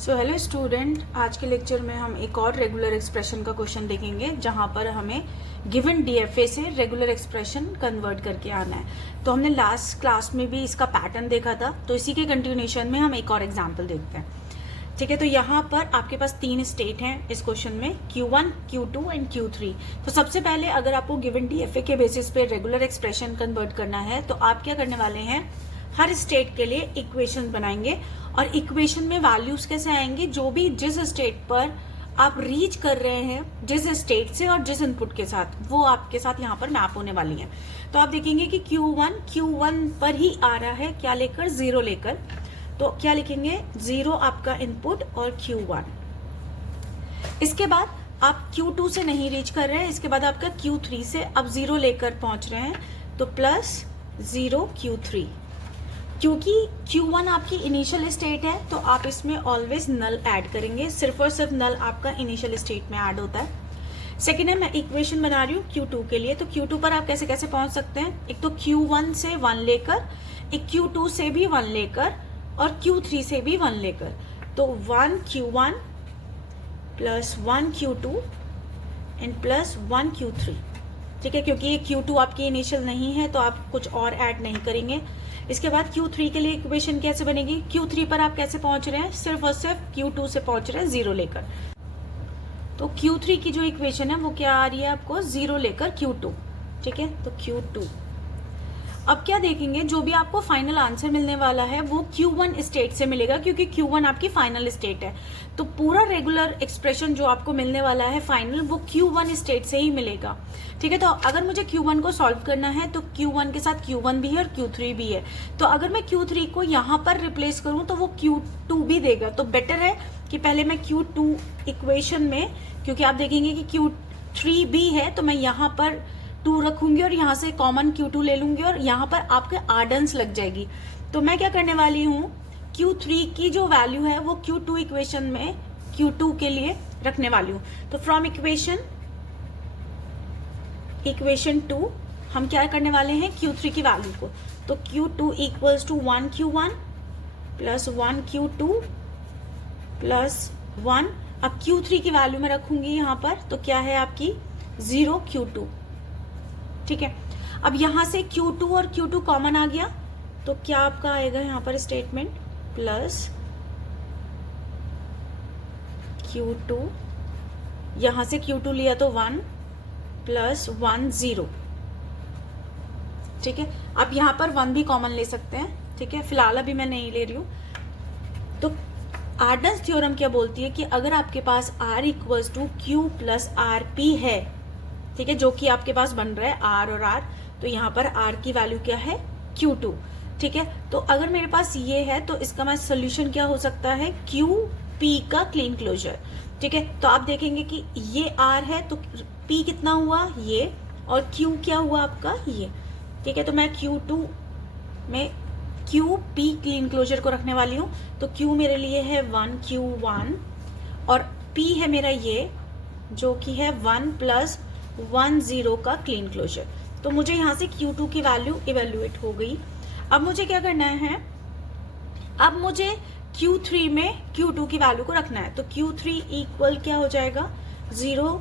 So hello student, आज के lecture में हम एक और रेगुलर एक्सप्रेशन का क्वेश्चन देखेंगे जहां पर हमें गिवन डीएफए से रेगुलर एक्सप्रेशन कन्वर्ट करके आना है। तो हमने लास्ट क्लास में भी इसका पैटर्न देखा था, तो इसी के कंटिन्यूएशन में हम एक और एग्जांपल देखते हैं। ठीक है, तो यहाँ पर आपके पास तीन स्टेट हैं इस क्वेश्चन में, Q1, Q2 एंड Q3। तो सबसे पहले अगर आपको गिवन डीएफए के बेसिस पे रेगुलर एक्सप्रेशन कन्वर्ट करना है तो आप क्या करने वाले हैं, हर स्टेट के लिए इक्वेशन बनाएंगे और इक्वेशन में वैल्यूज कैसे आएंगे, जो भी जिस स्टेट पर आप रीच कर रहे हैं, जिस स्टेट से और जिस इनपुट के साथ, वो आपके साथ यहाँ पर मैप होने वाली है। तो आप देखेंगे कि Q1 पर ही आ रहा है, क्या लेकर, 0 लेकर। तो क्या लिखेंगे, 0 आपका इनपुट और Q1। इसके बाद आप Q2 से नहीं रीच कर रहे हैं, इसके बाद आपका Q3 से अब 0 लेकर पहुंच रहे हैं, तो प्लस 0 Q3। क्योंकि Q1 आपकी इनिशियल स्टेट है तो आप इसमें ऑलवेज नल ऐड करेंगे, सिर्फ और सिर्फ नल आपका इनिशियल स्टेट में ऐड होता है। सेकेंड है, मैं इक्वेशन बना रही हूँ Q2 के लिए। तो Q2 पर आप कैसे कैसे पहुंच सकते हैं, एक तो Q1 से 1 लेकर, एक Q2 से भी 1 लेकर और Q3 से भी 1 लेकर। तो 1 Q1 plus 1 Q2 and plus 1 Q3। ठीक है, क्योंकि ये Q2 आपकी इनिशियल नहीं है तो आप कुछ और ऐड नहीं करेंगे। इसके बाद Q3 के लिए इक्वेशन कैसे बनेगी, Q3 पर आप कैसे पहुंच रहे हैं, सिर्फ और सिर्फ Q2 से पहुंच रहे हैं 0 लेकर। तो Q3 की जो इक्वेशन है वो क्या आ रही है आपको, 0 लेकर Q2। ठीक है, तो Q2। अब क्या देखेंगे, जो भी आपको फाइनल आंसर मिलने वाला है वो Q1 स्टेट से मिलेगा, क्योंकि Q1 आपकी फाइनल स्टेट है। तो पूरा रेगुलर एक्सप्रेशन जो आपको मिलने वाला है फाइनल, वो Q1 स्टेट से ही मिलेगा। ठीक है, तो अगर मुझे Q1 को सॉल्व करना है तो Q1 के साथ Q1 भी है और Q3 भी है। तो अगर मैं Q3 को यहाँ पर रिप्लेस करूं तो वो Q2 भी देगा। तो बेटर है कि पहले मैं Q2 इक्वेशन में, क्योंकि आप देखेंगे कि Q3 भी है, तो मैं यहाँ पर 2 रखूंगी और यहाँ से कॉमन Q2 ले लूंगी और यहाँ पर आपके आर्डेंस लग जाएगी। तो मैं क्या करने वाली हूँ, Q3 की जो वैल्यू है वो Q2 इक्वेशन में Q2 के लिए रखने वाली हूँ। तो फ्रॉम इक्वेशन 2 हम क्या करने वाले हैं, Q3 की वैल्यू को। तो Q2 equals to 1 Q1 plus 1 Q2 plus 1। अब Q3 की वैल्यू में रखूंगी यहाँ पर, तो क्या है आपकी 0 Q2। ठीक है, अब यहां से Q2 और Q2 कॉमन आ गया, तो क्या आपका आएगा यहाँ पर स्टेटमेंट, प्लस Q2, यहां से Q2 लिया तो 1 प्लस 1 0। ठीक है, अब यहां पर 1 भी कॉमन ले सकते हैं। ठीक है, फिलहाल अभी मैं नहीं ले रही हूं। तो आर्डेंस थ्योरम क्या बोलती है कि अगर आपके पास R equals to Q plus R P है, ठीक है, जो कि आपके पास बन रहा है R और R, तो यहाँ पर R की वैल्यू क्या है, Q2। ठीक है, तो अगर मेरे पास ये है तो इसका मैं सोल्यूशन क्या हो सकता है, QP का क्लीन क्लोजर। ठीक है, तो आप देखेंगे कि ये R है तो P कितना हुआ ये, और Q क्या हुआ आपका ये। ठीक है, तो मैं Q2 में QP क्लीन क्लोजर को रखने वाली हूँ। तो Q मेरे लिए है 1 Q1 और P है मेरा ये, जो कि है 1 प्लस 1 0 का क्लीन क्लोजर। तो मुझे यहां से Q2 की वैल्यू इवेल्युएट हो गई। अब मुझे क्या करना है, अब मुझे Q3 में Q2 की वैल्यू को रखना है। तो Q3 इक्वल क्या हो जाएगा, 0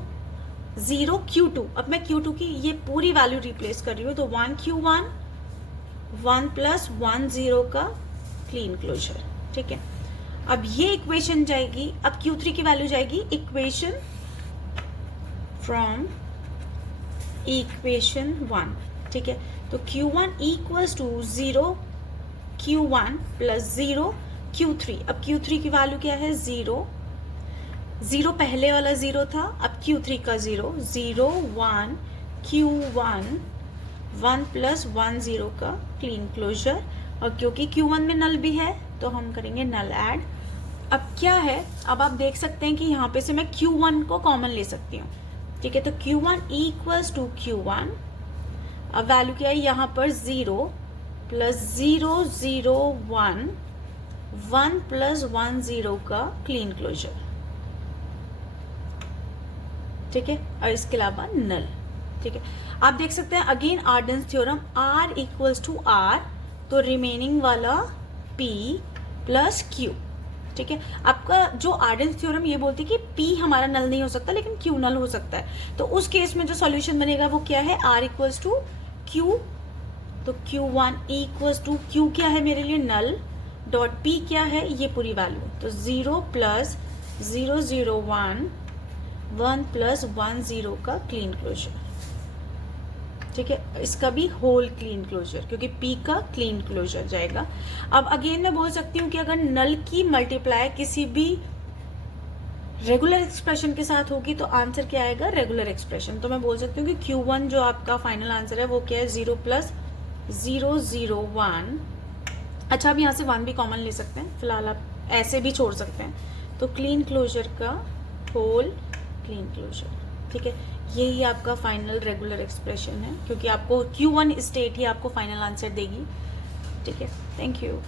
0 Q2। अब मैं Q2 की ये पूरी वैल्यू रिप्लेस कर रही हूँ, तो 1 Q1 1 प्लस 1 0 का क्लीन क्लोजर। ठीक है, अब ये इक्वेशन जाएगी, अब Q3 की वैल्यू जाएगी इक्वेशन फ्रॉम इक्वेशन 1। ठीक है, तो Q1 equals to 0 Q1 plus 0 Q3। अब Q3 की वैल्यू क्या है, 0 0, पहले वाला 0 था, अब Q3 का 0 0 1 Q1 1 प्लस 1 0 का क्लीन क्लोजर। और क्योंकि Q1 में नल भी है तो हम करेंगे नल ऐड। अब क्या है, अब आप देख सकते हैं कि यहाँ पे से मैं Q1 को कॉमन ले सकती हूँ। ठीक है, तो Q1 इक्वल्स टू Q1, अब वैल्यू क्या है यहाँ पर, 0 प्लस 0 0 1 1 प्लस 1 0 का क्लीन क्लोजर। ठीक है, और इसके अलावा नल। ठीक है, आप देख सकते हैं again Arden's theorem, R equals to R, तो रिमेनिंग वाला P प्लस Q। ठीक है। आपका जो आर्डेंस थ्योरम ये बोलती है कि P हमारा नल नहीं हो सकता लेकिन Q नल हो सकता है, तो उस केस में जो सॉल्यूशन बनेगा वो क्या है, R इक्वल्स टू Q, तो Q1 इक्वल्स टू Q क्या है मेरे लिए नल, डॉट P क्या है ये पूरी वैल्यू, तो 0 प्लस 0 0 1 1 प्लस 1 0 का क्लीन क्लोजर, ठीक है। इसका भी होल क्लीन क्लोजर क्योंकि P का क्लीन क्लोजर जाएगा। अब अगेन मैं बोल सकती हूँ कि अगर नल की मल्टीप्लाई किसी भी रेगुलर एक्सप्रेशन के साथ होगी तो आंसर क्या आएगा, रेगुलर एक्सप्रेशन। तो मैं बोल सकती हूँ कि Q1 जो आपका फाइनल आंसर है वो क्या है, 0 प्लस 0 0 1। अच्छा, अब यहाँ से 1 भी कॉमन ले सकते हैं, फिलहाल आप ऐसे भी छोड़ सकते हैं। तो क्लीन क्लोजर का होल क्लीन क्लोजर, ठीक है। यही आपका फाइनल रेगुलर एक्सप्रेशन है क्योंकि आपको Q1 स्टेट ही आपको फाइनल आंसर देगी, ठीक है। Thank you.